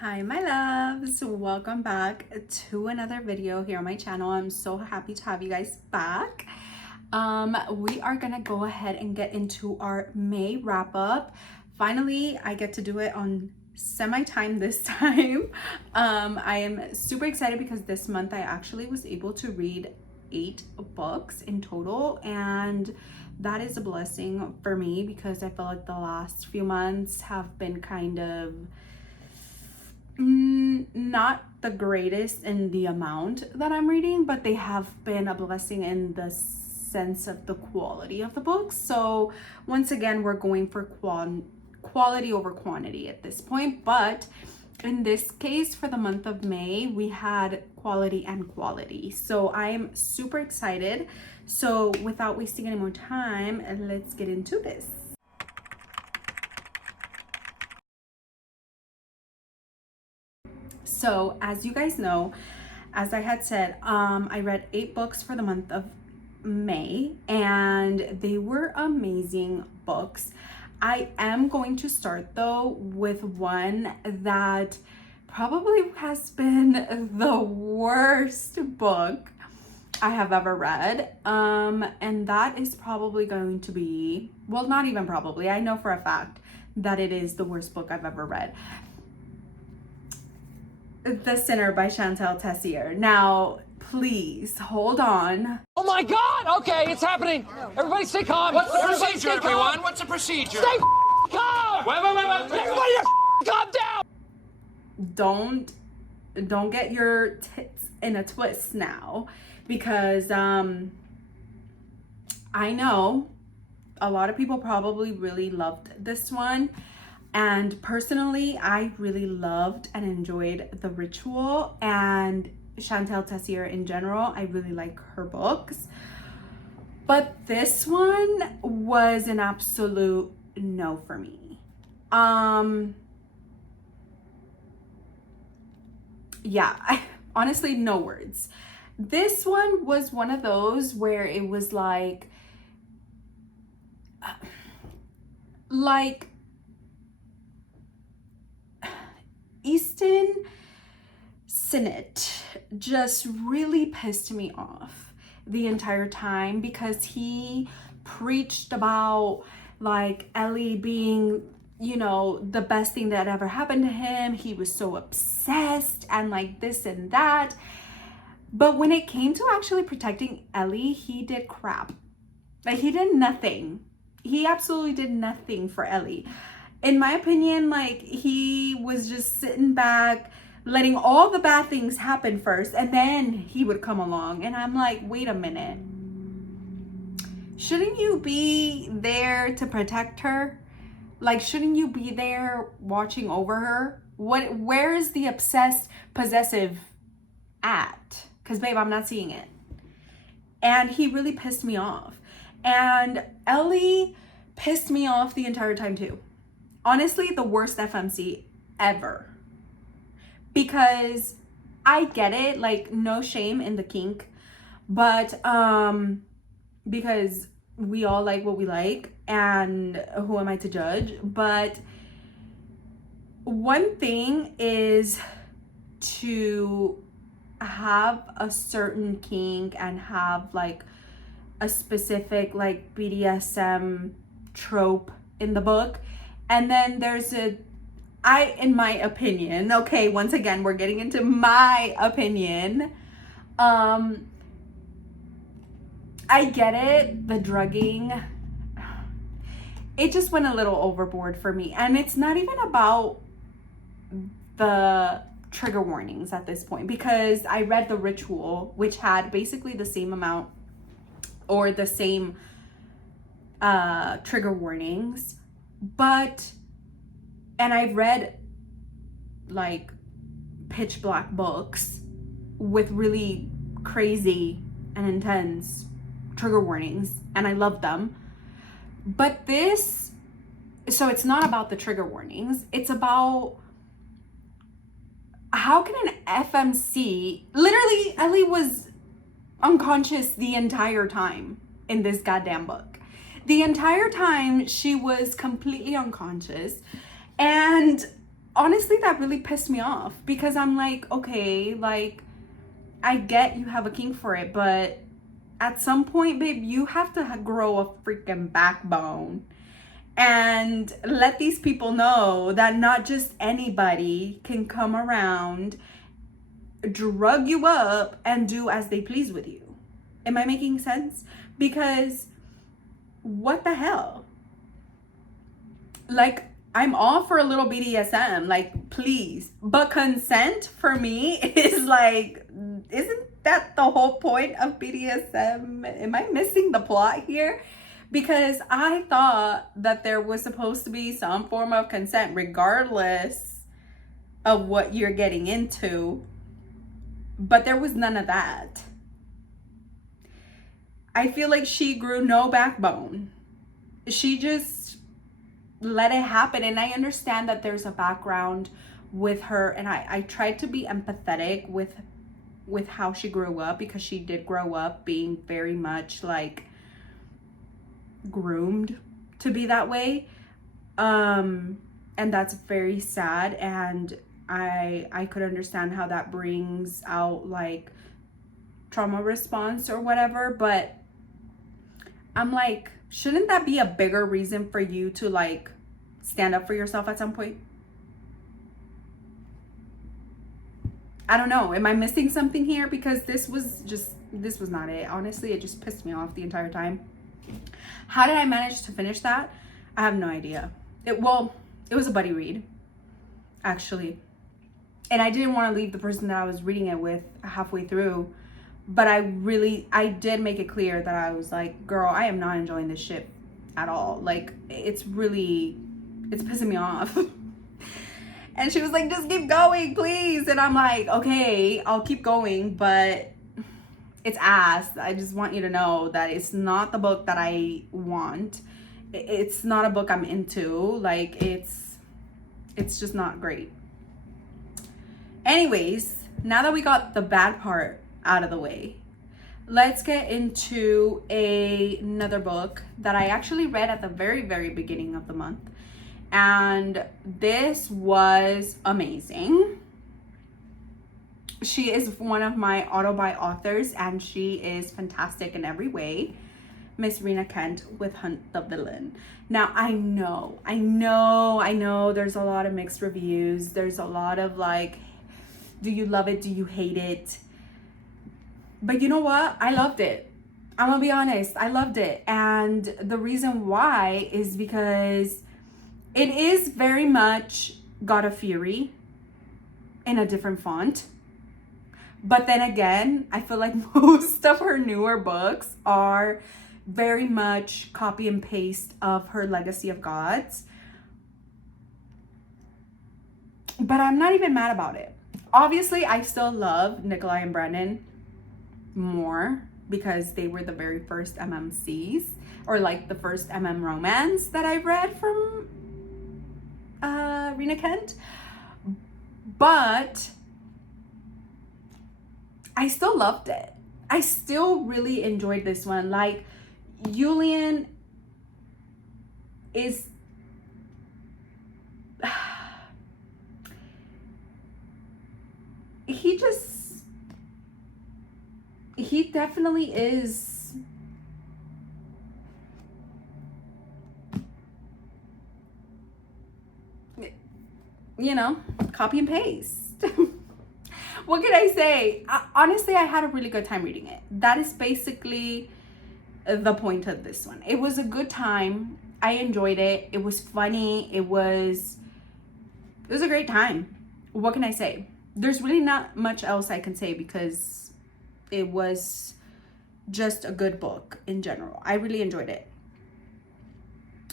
Hi my loves, welcome back to another video here on my channel. I'm so happy to have you guys back. We are gonna go ahead and get into our May wrap up. Finally, I get to do it on semi-time this time. I am super excited because this month I actually was able to read 8 books in total, and that is a blessing for me because I feel like the last few months have been kind of not the greatest in the amount that I'm reading, but they have been a blessing in the sense of the quality of the books. So once again, we're going for quality over quantity at this point, but in this case for the month of May we had quality and quality, so I'm super excited. So without wasting any more time, let's get into this. So as you guys know, as I had said, I read 8 books for the month of May and they were amazing books. I am going to start though with one that probably has been the worst book I have ever read. And that is probably going to be, well, not even probably, I know for a fact that it is the worst book I've ever read. The Sinner by Shantel Tessier. Now, please hold on. Oh my God! Okay, it's happening. Everybody stay calm. What's the procedure, everyone? What's the procedure? Stay calm. Wait. Everybody calm down. Don't get your tits in a twist now, because I know a lot of people probably really loved this one. And personally, I really loved and enjoyed The Ritual and Shantel Tessier in general. I really like her books. But this one was an absolute no for me. Yeah, honestly, no words. This one was one of those where it was like Easton Sinnott just really pissed me off the entire time because he preached about like Ellie being, you know, the best thing that ever happened to him. He was so obsessed and like this and that. But when it came to actually protecting Ellie, he did crap. Like, he did nothing. He absolutely did nothing for Ellie. In my opinion, like, he was just sitting back, letting all the bad things happen first, and then he would come along. And I'm like, wait a minute. Shouldn't you be there to protect her? Like, shouldn't you be there watching over her? Where is the obsessed, possessive at? Because, babe, I'm not seeing it. And he really pissed me off. And Ellie pissed me off the entire time, too. Honestly, the worst FMC ever. Because I get it, like, no shame in the kink, but because we all like what we like, and who am I to judge? But one thing is to have a certain kink and have like a specific like BDSM trope in the book, and then there's in my opinion, okay, once again we're getting into my opinion, I get it, the drugging, it just went a little overboard for me. And it's not even about the trigger warnings at this point, because I read The Ritual, which had basically the same amount or the same trigger warnings, and I've read like pitch black books with really crazy and intense trigger warnings, and I love them. But this, so it's not about the trigger warnings, it's about how can an FMC, literally Ellie was unconscious the entire time in this goddamn book. The entire time she was completely unconscious, and honestly, that really pissed me off because I'm like, okay, like, I get you have a kink for it, but at some point, babe, you have to grow a freaking backbone and let these people know that not just anybody can come around, drug you up, and do as they please with you. Am I making sense? Because what the hell? Like, I'm all for a little BDSM, like, please. But consent for me is like, isn't that the whole point of BDSM? Am I missing the plot here? Because I thought that there was supposed to be some form of consent regardless of what you're getting into. But there was none of that. I feel like she grew no backbone. She just let it happen. And I understand that there's a background with her, and I tried to be empathetic with how she grew up, because she did grow up being very much like groomed to be that way, and that's very sad. And I could understand how that brings out like trauma response or whatever, but I'm like, shouldn't that be a bigger reason for you to like stand up for yourself at some point? I don't know. Am I missing something here? Because this was not it. Honestly, it just pissed me off the entire time. How did I manage to finish that? I have no idea. It was a buddy read, actually. And I didn't want to leave the person that I was reading it with halfway through. But I did make it clear that I was like, girl, I am not enjoying this shit at all. Like, it's pissing me off. And she was like, just keep going, please. And I'm like, okay, I'll keep going, but it's ass. I just want you to know that it's not the book that I want. It's not a book I'm into. Like, it's just not great. Anyways, now that we got the bad part out of the way, let's get into another book that I actually read at the very, very beginning of the month. And this was amazing. She is one of my auto-buy authors, and she is fantastic in every way. Miss Rina Kent with Hunt the Villain. Now, I know there's a lot of mixed reviews. There's a lot of like, do you love it? Do you hate it? But you know what? I loved it. I'm gonna be honest. I loved it. And the reason why is because it is very much God of Fury in a different font. But then again, I feel like most of her newer books are very much copy and paste of her Legacy of Gods. But I'm not even mad about it. Obviously, I still love Nikolai and Brennan more because they were the very first MMCs, or like the first MM romance that I read from Rina Kent. But I still loved it. I still really enjoyed this one. Like, Julian is he definitely is copy and paste. What can I say? Honestly, I had a really good time reading it. That is basically the point of this one. It was a good time. I enjoyed it. It was funny. It was a great time. What can I say? There's really not much else I can say because it was just a good book in general. I really enjoyed it.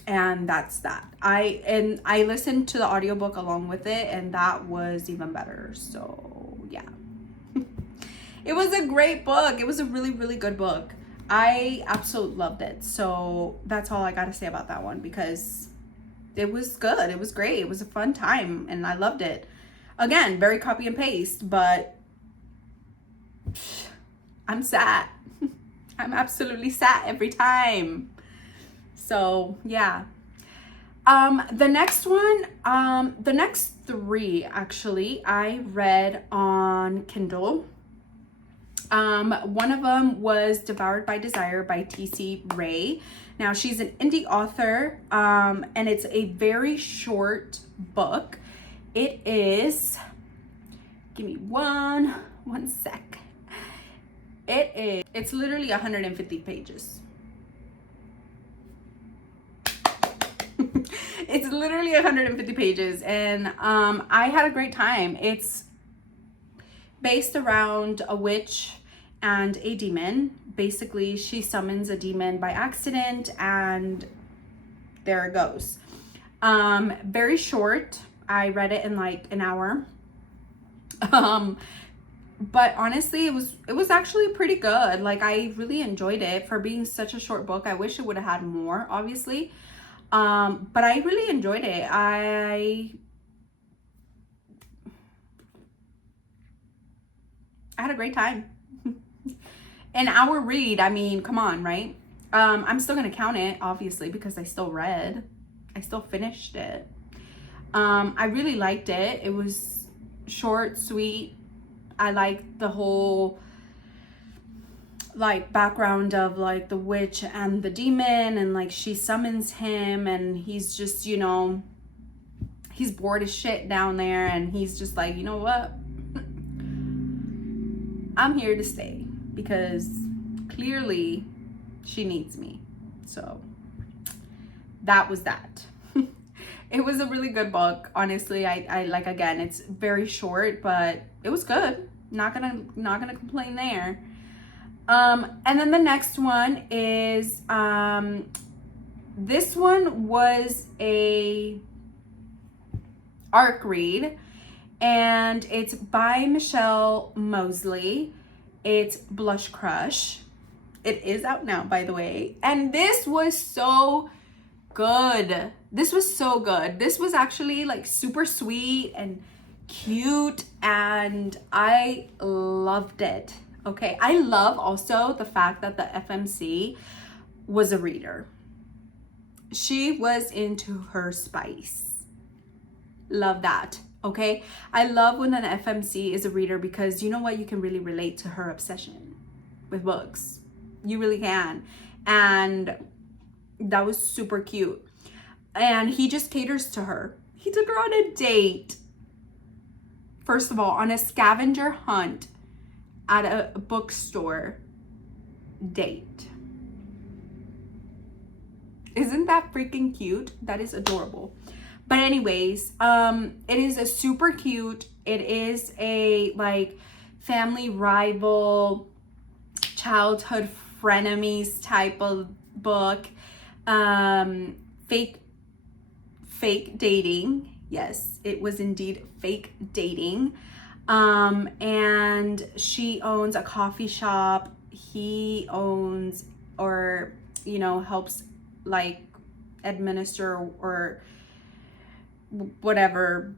And that's that. I listened to the audiobook along with it, and that was even better. So yeah. It was a great book. It was a really, really good book. I absolutely loved it. So that's all I gotta say about that one, because it was good. It was great. It was a fun time and I loved it. Again, very copy and paste, but I'm sad. I'm absolutely sad every time. So yeah. The next one, the next three actually, I read on Kindle. One of them was Devoured by Desire by T.C. Ray. Now, she's an indie author, and it's a very short book. It is, give me one sec. It's literally 150 pages. It's literally 150 pages, and I had a great time. It's based around a witch and a demon. Basically, she summons a demon by accident, and there it goes. Very short. I read it in like an hour. But honestly, it was actually pretty good. Like, I really enjoyed it for being such a short book. I wish it would have had more, obviously. But I really enjoyed it. I had a great time. An hour read, I mean, come on, right? I'm still gonna count it, obviously, because I still finished it. I really liked it. It was short, sweet. I liked the whole like background of like the witch and the demon, and like she summons him, and he's just, you know, he's bored as shit down there, and he's just like, you know what, I'm here to stay because clearly she needs me. So that was that. It was a really good book, honestly. I like, again, it's very short, but it was good. Not gonna complain there. And then the next one is, this one was a ARC read, and it's by Michelle Mosley. It's Blush Crush. It is out now, by the way. And this was so good. This was so good. This was actually like super sweet and cute, and I loved it. Okay, I love also the fact that the FMC was a reader. She was into her spice. Love that. Okay, I love when an FMC is a reader, because you know what, you can really relate to her obsession with books. You really can. And that was super cute. And he just caters to her. He took her on a date. First of all, on a scavenger hunt at a bookstore date. Isn't that freaking cute? That is adorable. But anyways, it is a super cute. It is a like family rival, childhood frenemies type of book. Fake dating. Yes, it was indeed fake dating. And she owns a coffee shop. He owns, or, you know, helps like administer or whatever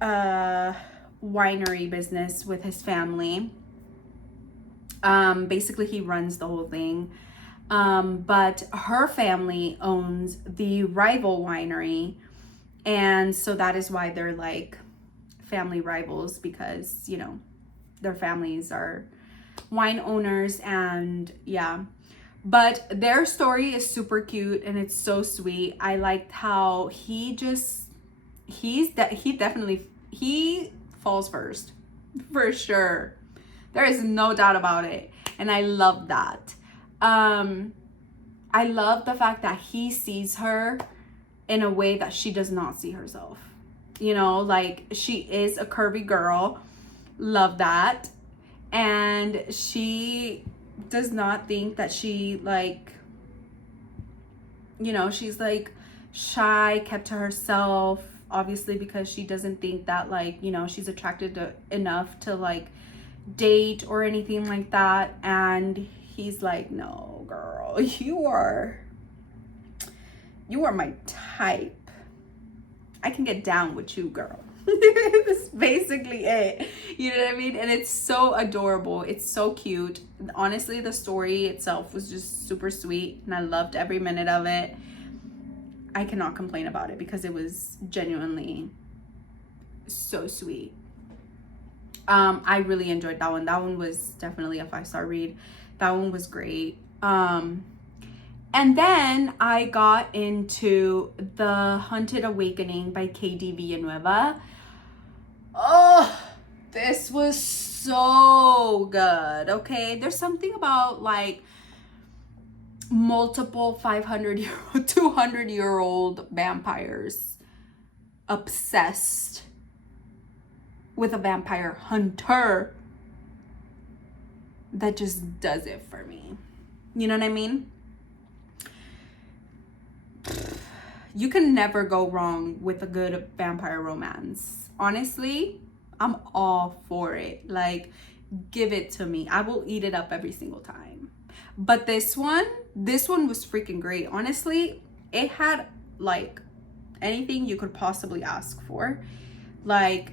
winery business with his family. Basically he runs the whole thing. But her family owns the rival winery, and so that is why they're like family rivals, because, you know, their families are wine owners. And yeah, but their story is super cute and it's so sweet. I liked how he falls first, for sure. There is no doubt about it, and I love that. I love the fact that he sees her in a way that she does not see herself. You know, like, she is a curvy girl. Love that. And she does not think that she, like, you know, she's like shy, kept to herself, obviously, because she doesn't think that, like, you know, she's attracted to enough to like date or anything like that. And he's like, no, girl, you are my type. I can get down with you, girl. That's basically it. You know what I mean? And it's so adorable. It's so cute. Honestly, the story itself was just super sweet, and I loved every minute of it. I cannot complain about it because it was genuinely so sweet. I really enjoyed that one. That one was definitely a 5-star read. That one was great. And then I got into The Haunted Awakening by K.D. Villanueva. Oh, this was so good. Okay, there's something about like multiple 200-year-old vampires obsessed with a vampire hunter that just does it for me. You know what I mean? You can never go wrong with a good vampire romance. Honestly, I'm all for it. Like, give it to me. I will eat it up every single time. But this one was freaking great. Honestly, it had like anything you could possibly ask for. Like,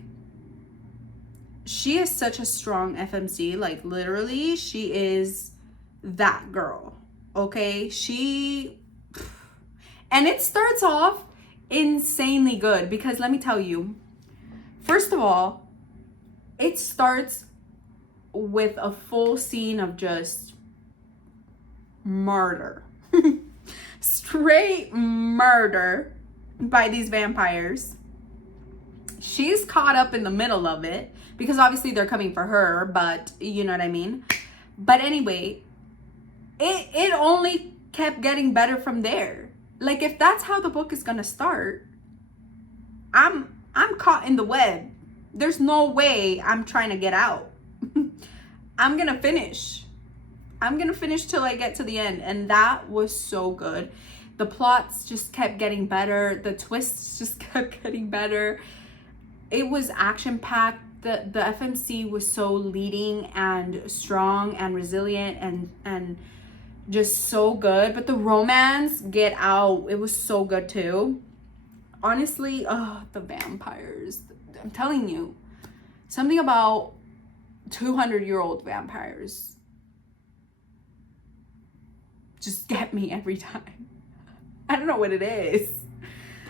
she is such a strong FMC. Like, literally, she is that girl. Okay? And it starts off insanely good because let me tell you, first of all, it starts with a full scene of just murder. Straight murder by these vampires. She's caught up in the middle of it because obviously they're coming for her, but you know what I mean? But anyway, it only kept getting better from there. Like, if that's how the book is gonna start, I'm caught in the web. There's no way I'm trying to get out. I'm gonna finish till I get to the end. And that was so good. The plots just kept getting better. The twists just kept getting better. It was action packed. The FMC was so leading and strong and resilient and just so good. But the romance, get out. It was so good too. Honestly, the vampires. I'm telling you, something about 200-year-old vampires just get me every time. I don't know what it is.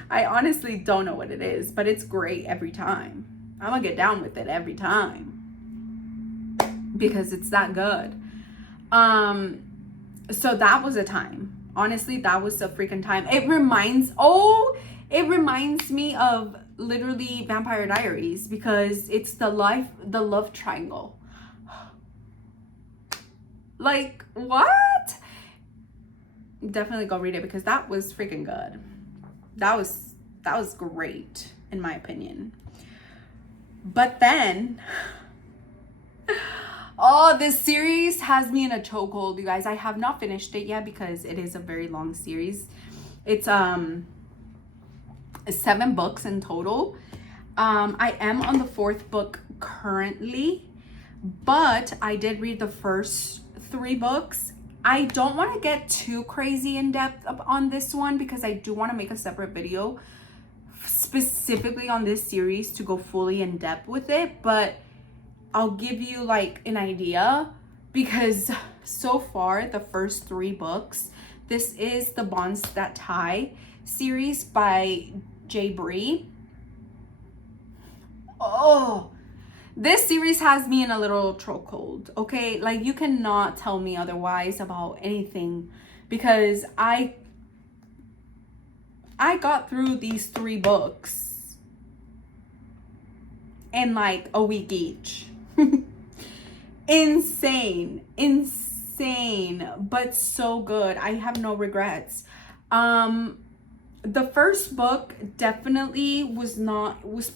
I honestly don't know what it is, but it's great every time. I'm gonna get down with it every time because it's that good. So that was a time. Honestly, that was a freaking time. It reminds me of literally Vampire Diaries because it's the love triangle. Like, what? Definitely go read it because that was freaking good. That was great in my opinion. But then this series has me in a chokehold, you guys. I have not finished it yet because it is a very long series. It's 7 books in total. I am on the 4th book currently, but I did read the first 3 books. I don't want to get too crazy in depth on this one because I do want to make a separate video specifically on this series to go fully in depth with it, but I'll give you like an idea because so far the first 3 books, this is the Bonds That Tie series by Jay Bree. This series has me in a little chokehold, okay? Like, you cannot tell me otherwise about anything because I got through these 3 books in like a week each. Insane, but so good. I have no regrets. The first book definitely was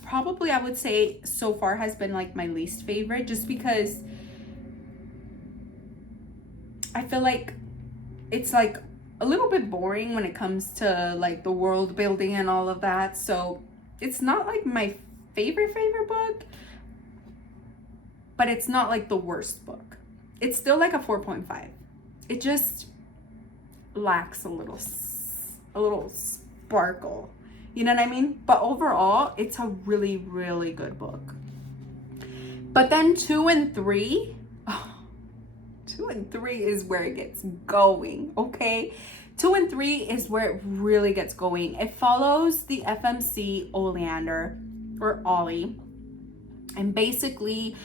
probably, I would say so far has been like my least favorite just because I feel like it's like a little bit boring when it comes to like the world building and all of that. So it's not like my favorite book, but it's not like the worst book. It's still like a 4.5. It just lacks a little sparkle. You know what I mean? But overall, it's a really, really good book. But then 2 and 3, 2 and 3 is where it gets going, okay? 2 and 3 is where it really gets going. It follows the FMC Oleander, or Ollie, and basically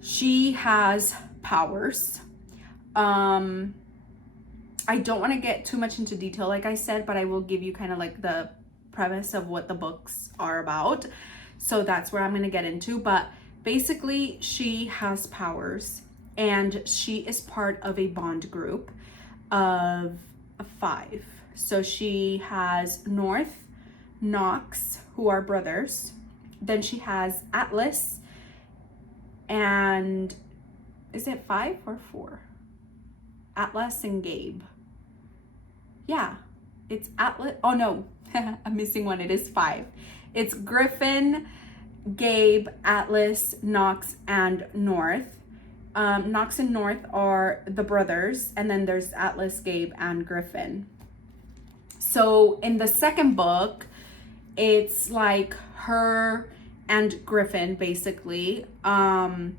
she has powers. I don't want to get too much into detail, like I said, but I will give you kind of like the premise of what the books are about. So that's where I'm going to get into. But basically, she has powers, and she is part of a bond group of 5. So she has North, Knox, who are brothers. Then she has Atlas, and is it 5 or 4? Atlas and Gabe. Yeah, it's Atlas. Oh no, I'm missing one. It is 5. It's Griffin, Gabe, Atlas, Knox, and North. Knox and North are the brothers, and then there's Atlas, Gabe, and Griffin. So in the second book, it's like her and Griffin basically. In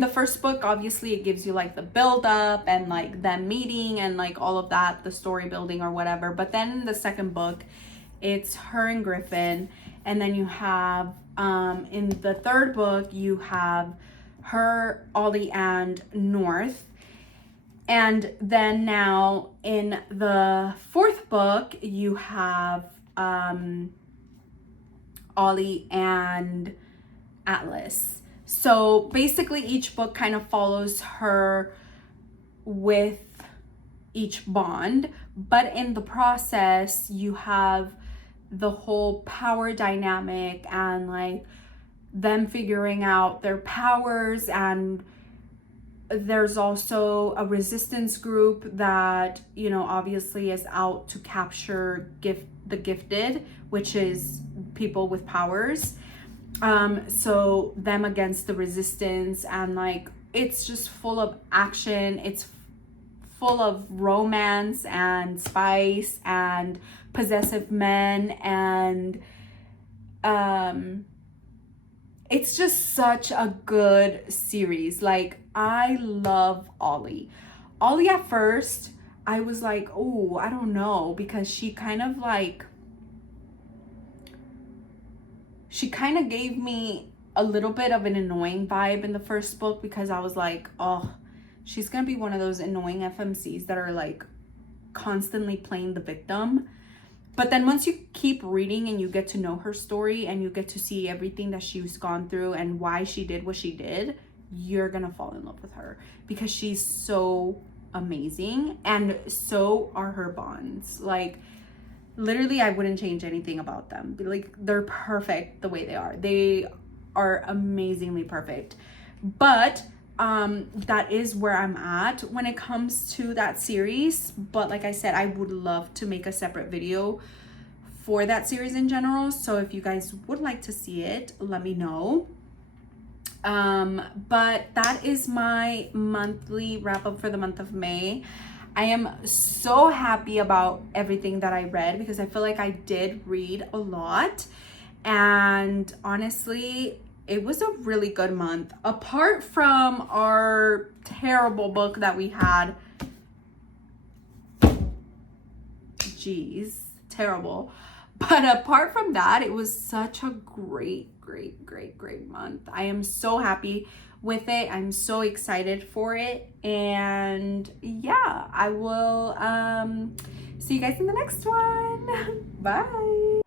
the first book, obviously it gives you like the build up and like them meeting and like all of that, the story building or whatever. But then in the second book, it's her and Griffin, and then you have in the third book you have her, Ollie, and North. And then now in the fourth book you have Ollie and Atlas. So basically each book kind of follows her with each bond, but in the process you have the whole power dynamic and like them figuring out their powers, and there's also a resistance group that, you know, obviously is out to capture the gifted, which is people with powers. So them against the resistance, and like it's just full of action. It's full of romance and spice and possessive men, and it's just such a good series. Like, I love Ollie. Ollie, at first I was like, oh, I don't know, because she kind of gave me a little bit of an annoying vibe in the first book, because I was like, oh, she's gonna be one of those annoying FMCs that are like constantly playing the victim. But then once you keep reading and you get to know her story and you get to see everything that she's gone through and why she did what she did, you're gonna fall in love with her, because she's so amazing, and so are her bonds. Like, literally, I wouldn't change anything about them. Like, they're perfect the way they are. They are amazingly perfect. But that is where I'm at when it comes to that series. But like I said, I would love to make a separate video for that series in general. So if you guys would like to see it, let me know. But that is my monthly wrap up for the month of May. I am so happy about everything that I read, because I feel like I did read a lot, and honestly, it was a really good month. Apart from our terrible book that we had, jeez, terrible. But apart from that, it was such a great month. I am so happy with it. I'm so excited for it. And yeah, I will see you guys in the next one. Bye.